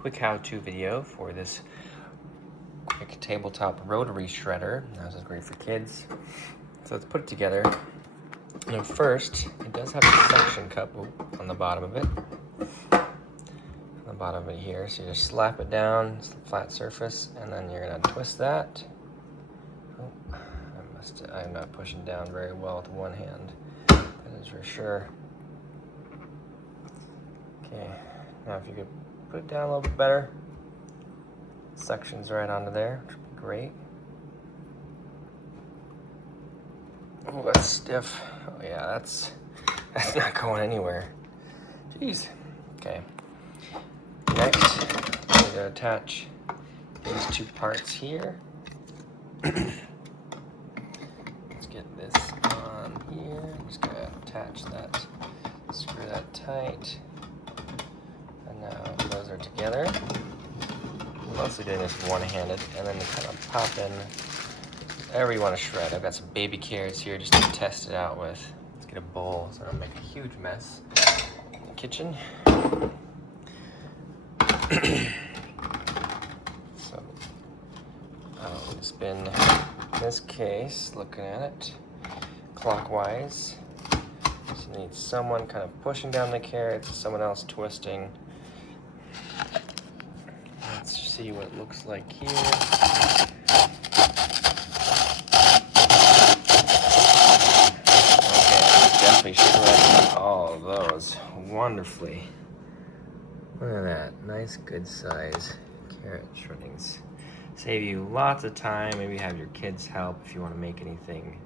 quick how-to video for this quick tabletop rotary shredder. This is great for kids. So let's put it together. Now first, it does have a suction cup on the bottom of it. On the bottom of it here. So you just slap it down, it's a flat surface, and then you're gonna twist that. Oh, I'm not pushing down very well with one hand. That is for sure. Okay, now if you could put it down a little bit better. Suctions right onto there, which would be great. Oh, that's stiff. Oh yeah, that's not going anywhere. Jeez. Okay. Next, we're going to attach these two parts here. Let's get this on here. Just going to attach that, screw that tight. And now those are together. I'm mostly doing this one-handed, and then kind of pop in whatever you want to shred. I've got some baby carrots here just to test it out with. Let's get a bowl so I don't make a huge mess in the kitchen. So I'll spin this case, looking at it clockwise. Just need someone kind of pushing down the carrots, someone else twisting. Let's see what it looks like here. Okay, definitely shredded all of those wonderfully. Look at that, nice good size carrot shreddings. Save you lots of time. Maybe have your kids help if you want to make anything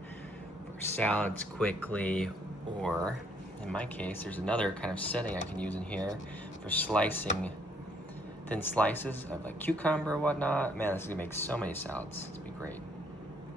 for salads quickly, or in my case, there's another kind of setting I can use in here for slicing thin slices of like cucumber or whatnot. Man, this is gonna make so many salads. It's gonna be great.